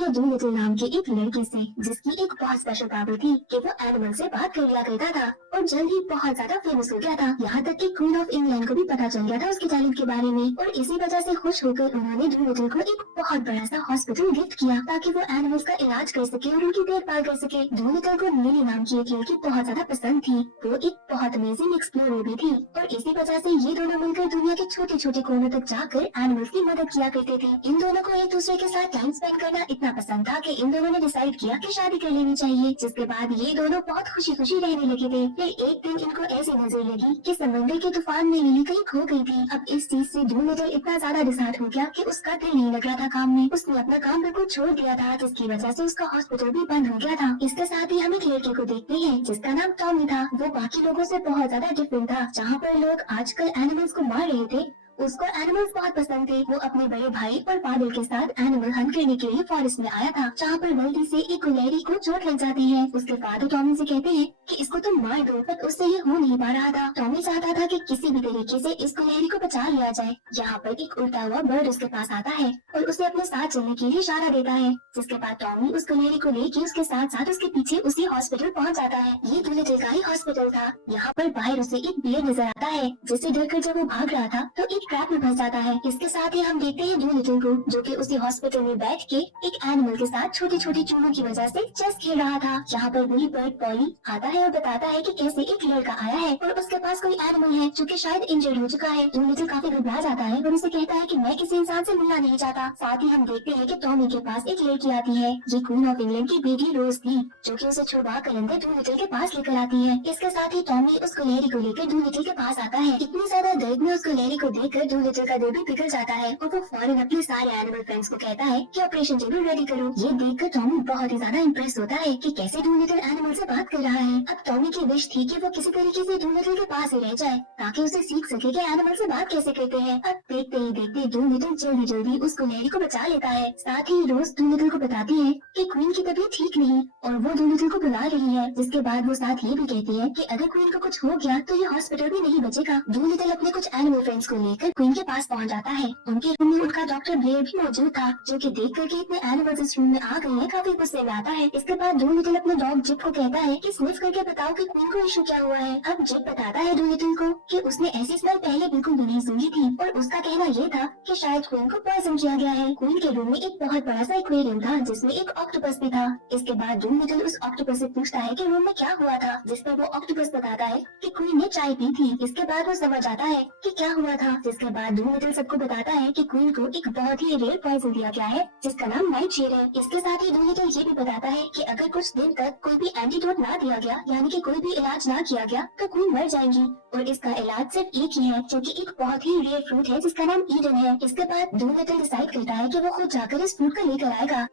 है डूलिटल नाम की एक लड़की से, जिसकी एक बहुत स्पेशल पावर थी कि वो एनिमल से बात कर लिया करता था और जल्द ही बहुत ज्यादा फेमस हो गया था। यहाँ तक कि क्वीन ऑफ इंग्लैंड को भी पता चल गया था उसके टैलेंट के बारे में और इसी वजह से खुश होकर उन्होंने डूलिटल को एक बहुत बड़ा सा हॉस्पिटल गिफ्ट किया ताकि वो एनिमल्स का इलाज कर सके और उनकी देखभाल कर सके। डूलिटल को लिली नाम की एक लड़की बहुत ज्यादा पसंद थी। वो एक बहुत अमेजिंग एक्सप्लोरर भी थी और इसी वजह से ये दोनों मिलकर दुनिया के छोटे छोटे कोनों तक जाकर एनिमल्स की मदद किया करते थे। इन दोनों को एक दूसरे के साथ टाइम स्पेंड करना इतना पसंद था कि इन दोनों ने डिसाइड किया कि शादी कर लेनी चाहिए, जिसके बाद ये दोनों बहुत खुशी खुशी रहने लगे थे। फिर एक दिन इनको ऐसी नजर लगी कि समंदर के तूफान में लिली कहीं खो गई थी। अब इस चीज से डूलिटल इतना ज्यादा डिसहार्ट हो गया कि उसका दिल नहीं लग रहा था काम में। उसने अपना काम बिल्कुल छोड़ दिया था, जिसकी वजह से उसका हॉस्पिटल भी बंद हो गया था। इसके साथ ही हम एक लड़के को देखते हैं जिसका नाम टॉमी था। वो बाकी लोगों से बहुत ज्यादा डिफरेंट था। जहाँ पर लोग आजकल एनिमल्स को मार रहे थे, उसको एनिमल्स बहुत पसंद थे। वो अपने बड़े भाई और फादर के साथ एनिमल हंट करने के लिए फॉरेस्ट में आया था, जहाँ पर गलती से एक गुलहरी को चोट लग जाती है। उसके फादर टॉमी से कहते हैं कि इसको तुम मार दो, पर उससे ये हो नहीं पा रहा था। टॉमी चाहता था कि किसी भी तरीके से इस गुलहरी को बचा लिया जाए। यहाँ पर एक उड़ता हुआ बर्ड उसके पास आता है और उसे अपने साथ चलने के लिए इशारा देता है, जिसके बाद टॉमी उस गुलहरी को लेके उसके साथ साथ उसके पीछे उसी हॉस्पिटल पहुँच जाता है। ये डूलिटल का ही हॉस्पिटल था। यहाँ पर बाहर उसे एक बियर नजर आता है, जिससे डरकर जब वो भाग रहा था तो एक ट्रैप में फंस जाता है। इसके साथ ही हम देखते हैं डूलिटल को, जो कि उसी हॉस्पिटल में बैठ के एक एनिमल के साथ छोटी छोटी चूहों की वजह से चेस खेल रहा था। यहाँ पर वही बर्ड पॉली आता है और बताता है कि कैसे एक लड़का आया है और उसके पास कोई एनिमल है जो कि शायद इंजर्ड हो चुका है। डूलिटल काफी घबरा जाता है और उसे कहता है कि मैं किसी इंसान से मिलना नहीं चाहता। साथ ही हम देखते हैं कि टॉमी के पास एक लड़की आती है। ये क्वीन ऑफ इंग्लैंड की बेटी रोज थी, जो कि उसे छुपा कर अंदर डूलिटल के पास लेकर आती है। इसके साथ ही टॉमी उस गुलहरी को लेकर डूलिटल के पास आता है। इतनी ज्यादा दर्द में उस गुलहरी को देखकर डूलिटल का दिल भी पिघल जाता है और वो फौरन अपने सारे एनिमल फ्रेंड्स को कहता है कि ऑपरेशन टेबल रेडी करो। ये देखकर टॉमी बहुत ही ज्यादा इम्प्रेस होता है कि कैसे डूलिटल एनिमल से बात कर रहा है। अब टॉमी की विश थी कि वो किसी तरीके से डूलिटल के पास ही रह जाए ताकि उसे सीख सके कि एनिमल से बात कैसे करते हैं। अब देखते ही देखते डूलिटल जल्दी जल्दी उस गुलहरी को बचा लेता है। साथ ही रोज डूलिटल को बताती है कि क्वीन की तबीयत ठीक नहीं और वो डूलिटल को बुला रही है। जिसके बाद वो साथ ये भी कहती है कि अगर क्वीन को कुछ हो गया तो ये हॉस्पिटल भी नहीं बचेगा। डूलिटल अपने कुछ एनिमल फ्रेंड्स को लेकर क्वीन के पास पहुंच जाता है। उनके रूम में उनका डॉक्टर ब्लेयर भी मौजूद था, जो कि देख कर के इतने एनिमल्स इस रूम में आ गए हैं, काफी गुस्से में आता है। इसके बाद डूलिटल अपने डॉग जिप को कहता है कि स्निफ करके बताओ कि क्वीन को इशू क्या हुआ है। अब जिप बताता है डूलिटल को कि उसने ऐसी स्मेल पहले बिल्कुल भी नहीं सुनी थी और उसका कहना ये था कि शायद क्वीन को पॉइजन किया गया है। क्वीन के रूम में एक बहुत बड़ा सा एक्वेरियम था जिसमें एक ऑक्टोपस भी था। इसके बाद डूलिटल उस ऑक्टोपस से पूछता है कि रूम में क्या हुआ था, जिस पर वो ऑक्टोपस बताता है कि क्वीन ने चाय पी थी। इसके बाद वो समझ आता है कि क्या हुआ था। जिसके बाद डूलिटल सबको बताता है कि क्वीन को एक बहुत ही रेयर पॉइजन दिया गया है जिसका नाम नाइट शेड है। इसके साथ ही डूलिटल ये भी बताता है कि अगर कुछ दिन तक कोई भी एंटीडोट ना दिया गया, यानी कि कोई भी इलाज ना किया गया, तो क्वीन मर जाएंगी और इसका इलाज सिर्फ एक ही है, जो कि एक बहुत ही रेयर फ्रूट है जिसका नाम ईडन है। इसके बाद डूलिटल डिसाइड करता है कि वो खुद जाकर इस फ्रूट को लेकर आएगा।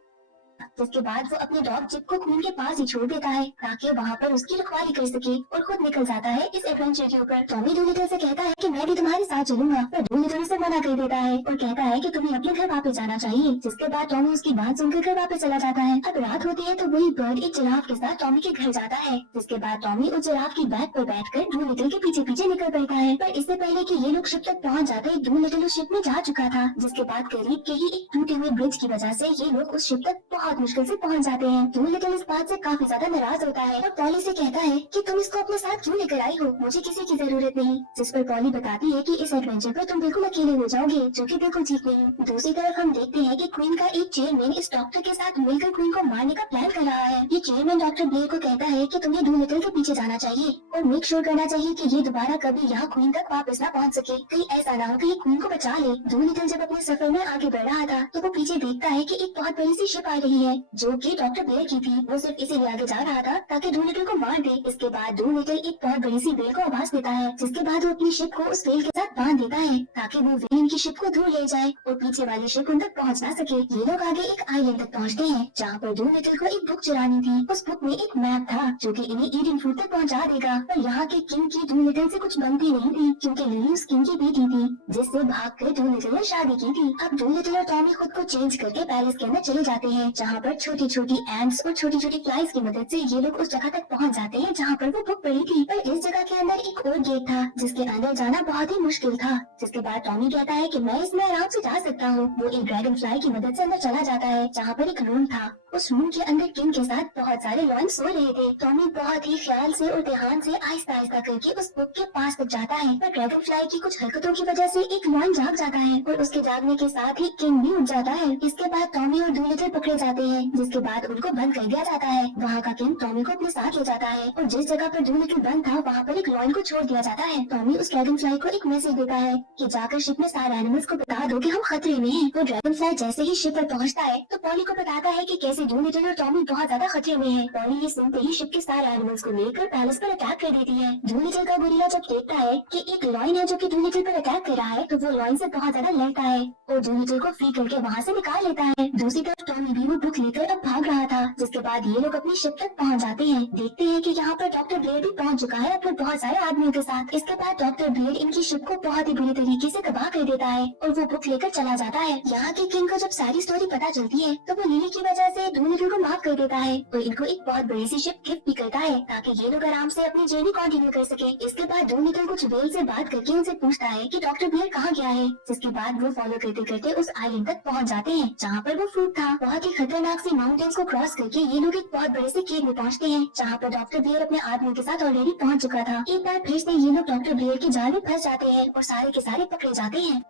जिसके बाद वो अपने डॉग जिप को क्वीन के पास ही छोड़ देता है ताकि वहाँ पर उसकी रखवाली कर सके और खुद निकल जाता है इस एडवेंचर के ऊपर। टॉमी डूलिटल से कहता है कि मैं भी तुम्हारे साथ चलूंगा, पर डूलिटल उसे मना कर देता है और कहता है कि तुम्हें अपने घर वापस जाना चाहिए। जिसके बाद टॉमी उसकी बात सुनकर घर वापस चला जाता है। अब रात होती है तो वही बर्ड एक जिराफ के साथ टॉमी के घर जाता है। जिसके बाद टॉमी उस जिराफ की बैक पर बैठकर डूलिटल के पीछे पीछे निकल पड़ता है, पर इससे पहले कि ये लोग शिप तक पहुँच जाते डूलिटल उस शिप में जा चुका था। जिसके बाद करीब के ही एक टूटे हुए ब्रिज की वजह से ये लोग उस शिप तक बहुत मुश्किल से पहुँच जाते हैं। डूलिटल इस बात से काफी ज्यादा नाराज होता है और पॉली से कहता है कि तुम इसको अपने साथ क्यों लेकर आई हो, मुझे किसी की जरूरत नहीं। जिस पर पॉली बताती है कि इस एडवेंचर पर तुम बिल्कुल अकेले हो जाओगे, जो कि बिल्कुल ठीक नहीं। दूसरी तरफ हम देखते हैं कि क्वीन का एक चेयरमैन इस डॉक्टर के साथ मिलकर क्वीन को मारने का प्लान कर रहा है। ये चेयरमैन डॉक्टर ब्लेयर को कहता है कि तुम्हें डूलिटल के पीछे जाना चाहिए और मेक श्योर करना चाहिए कि ये दोबारा कभी यहाँ क्वीन तक वापस न पहुँच सके। कहीं ऐसा ना हो कि ये क्वीन को बचा ले। डूलिटल जब अपने सफर में आगे बढ़ रहा था तो वो पीछे देखता है कि एक बहुत बड़ी सी शिप आ रही है, जो कि डॉक्टर ब्लेयर की थी। वो सिर्फ इसीलिए आगे जा रहा था ताकि डूलिटल को मार दे। इसके बाद डूलिटल एक बहुत बड़ी सी वेल को आवाज देता है, जिसके बाद वो अपनी शिप को उस वेल के साथ बांध देता है ताकि वो वेल इनकी शिप को दूर ले जाए और पीछे वाली शिप उन तक पहुंच ना सके। ये लोग आगे एक आइलैंड तक पहुंचते हैं जहाँ पर डूलिटल को एक बुक चुरानी थी। उस बुक में एक मैप था जो कि इन्हें ईडन फ्रूट तक पहुंचा देगा, पर यहाँ के किंग की डूलिटल से कुछ बनती नहीं थी क्योंकि लिली उस किंग की बेटी थी जिससे भाग कर डूलिटल ने शादी की थी। अब डूलिटल और टॉमी खुद को चेंज करके पैलेस के अंदर चले जाते हैं, जहाँ पर छोटी छोटी एंट्स और छोटी छोटी फ्लाइज की मदद से ये लोग उस जगह तक पहुंच जाते हैं जहाँ पर वो बुक पड़ी थी। पर इस जगह के अंदर एक और गेट था जिसके अंदर जाना बहुत ही मुश्किल था। जिसके बाद टॉमी कहता है कि मैं इसमें आराम से जा सकता हूँ। वो एक ड्रैगन फ्लाई की मदद से अंदर चला जाता है जहाँ पर एक रूम था। उस रूम के अंदर किंग के साथ बहुत सारे लॉयन सो रहे थे। टॉमी बहुत ही ख्याल से और ध्यान से आहिस्ता आहिस्ता करके उस बुक के पास तक जाता है, पर ड्रैगन फ्लाई की कुछ हरकतों की वजह से एक लॉयन जाग जाता है और उसके जागने के साथ ही किंग भी उठ जाता है। इसके बाद टॉमी और डूलिटल पकड़े जाते हैं, जिसके बाद उनको बंद कर दिया जाता है। वहाँ का किंग टॉमी को अपने साथ ले जाता है और जिस जगह पर डूलिटल बंद था वहाँ पर एक लॉयन को छोड़ दिया जाता है। टॉमी उस ड्रैगन फ्लाई को एक मैसेज देता है कि जाकर शिप में सारे एनिमल्स को बता दो कि हम खतरे में हैं। वो ड्रैगन फ्लाई जैसे ही शिप पर पहुँचता है तो पॉली को बताता है कि कैसे डूलिटल और टॉमी बहुत ज्यादा खतरे में है। पॉली ये सुनते ही शिप के सारे एनिमल्स को लेकर पैलेस पर अटैक कर देती है। डूलिटल का गोरिल्ला जब देखता है कि एक लॉयन है जो कि डूलिटल पर अटैक कर रहा है तो वो लॉयन से बहुत ज्यादा लड़ता है और डूलिटल को फ्री करके वहाँ से निकाल लेता है। दूसरी तरफ टॉमी भी वो बुक लेकर अब भाग रहा था। जिसके बाद ये लोग अपनी शिप तक पहुँच जाते हैं। देखते हैं कि यहाँ पर डॉक्टर ब्लेड भी पहुँच चुका है अपने बहुत सारे आदमियों के साथ। इसके बाद डॉक्टर ब्लेड इनकी शिप को बहुत ही बुरी तरीके से तबाह कर देता है और वो बुक लेकर चला जाता है। यहाँ के किंग को जब सारी स्टोरी पता चलती है तो वो लिली की वजह से डूलिटल को माफ कर देता है और इनको एक बहुत बड़ी सी शिप गिफ्ट भी करता है ताकि ये लोग आराम से अपनी जर्नी कंटिन्यू कर सके। इसके बाद डूलिटल कुछ वेल से बात करके उनसे पूछता है कि डॉक्टर ब्लेड कहाँ गया है। जिसके बाद वो फॉलो करते करते उस आइलैंड तक पहुँच जाते हैं जहाँ पर वो फ्रूट था। बहुत ही खतरनाक सी माउंटेन्स को क्रॉस करके ये लोग एक बहुत बड़े से केव में पहुँचते हैं जहाँ पर डॉक्टर ब्लेड अपने आदमियों के साथ ऑलरेडी पहुँच चुका था। एक बार फिर से ये लोग डॉक्टर ब्लेड के जाल में फंस जाते हैं और सारे के सारे पकड़े जाते हैं।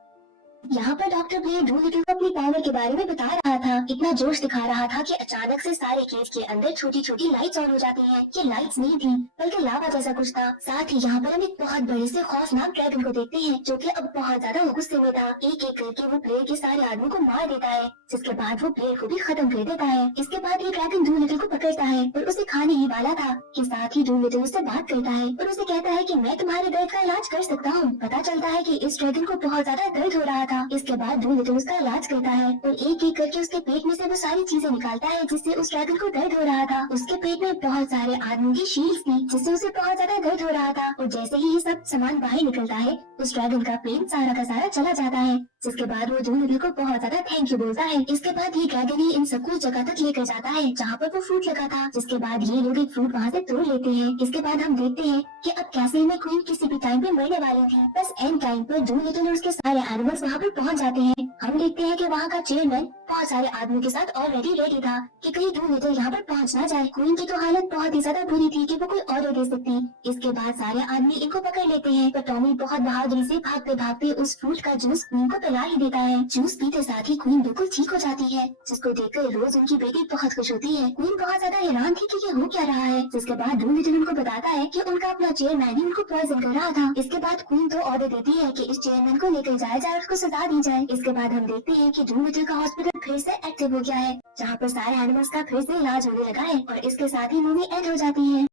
यहाँ पर डॉक्टर ब्लेड डूलिटल को अपनी पावर के बारे में बता रहा था। इतना जोश दिखा रहा था कि अचानक से सारे केज के अंदर छोटी छोटी लाइट्स ऑन हो जाती हैं। ये लाइट्स नहीं थी बल्कि लावा जैसा कुछ था। साथ ही यहाँ पर हम एक बहुत बड़े से खौफनाक ड्रैगन को देखते हैं जो कि अब बहुत ज्यादा गुस्से में था। एक एक करके वो ब्लेड के सारे आदमियों को मार देता है, जिसके बाद वो ब्लेड को भी खत्म कर देता है। इसके बाद ये ड्रैगन डूलिटल को पकड़ता है और उसे खाने ही वाला था कि साथ ही डूलिटल उससे बात करता है और उसे कहता है कि मैं तुम्हारे दर्द का इलाज कर सकता हूँ। पता चलता है कि इस ड्रैगन को बहुत ज्यादा दर्द हो रहा था। इसके बाद डूलिटल उसका इलाज करता है और एक एक करके उसके पेट में से वो सारी चीजें निकालता है जिससे उस ड्रैगन को दर्द हो रहा था। उसके पेट में बहुत सारे आदमियों की शील्ड्स थी जिससे उसे बहुत ज्यादा दर्द हो रहा था और जैसे ही ये सब सामान बाहर निकलता है उस ड्रैगन का पेन सारा का सारा चला जाता है। जिसके बाद वो डूलिटल को बहुत ज्यादा थैंक यू बोलता है। इसके बाद ये ड्रैगन ही इन सबको उस जगह तक लेकर जाता है जहाँ पर वो फ्रूट लगा था। जिसके बाद ये लोग एक फ्रूट वहाँ से तोड़ लेते हैं। इसके बाद हम देखते हैं कि अब कैसल में क्वीन किसी भी टाइम पे मरने वाली थी। बस एंड टाइम पर डूलिटल और उसके सारे एनिमल्स वहाँ पर पहुँच जाते हैं। हम देखते हैं कि वहाँ का चेयरमैन बहुत सारे आदमियों के साथ ऑलरेडी रेडी था कि कहीं डूलिटल यहाँ पर पहुँच ना जाए। क्वीन की तो हालत बहुत ही ज्यादा बुरी थी कि वो कोई ऑर्डर दे सकती। इसके बाद सारे आदमी इनको पकड़ लेते हैं पर टॉमी बहुत बहादुरी से भागते भागते उस फ्रूट का जूस क्वीन को पिला ही देता है। जूस पीते साथ ही क्वीन बिल्कुल ठीक हो जाती है, जिसको देखकर रोज उनकी बेटी बहुत खुश होती है। क्वीन बहुत ज्यादा हैरान थी कि ये हो क्या रहा है। जिसके बाद डूलिटल उनको बताता है कि उनका अपना चेयरमैन ही उनको पॉइजन कर रहा था। इसके बाद क्वीन तो ऑर्डर देती है कि इस चेयरमैन को लेकर जाया जाए और उसको सजा दी जाए। इसके बाद हम देखते हैं कि डूलिटल का हॉस्पिटल फिर से एक्टिव हो गया है जहाँ पर सारे एनिमल्स का फिर से इलाज होने लगा है और इसके साथ ही मूवी एंड हो जाती है।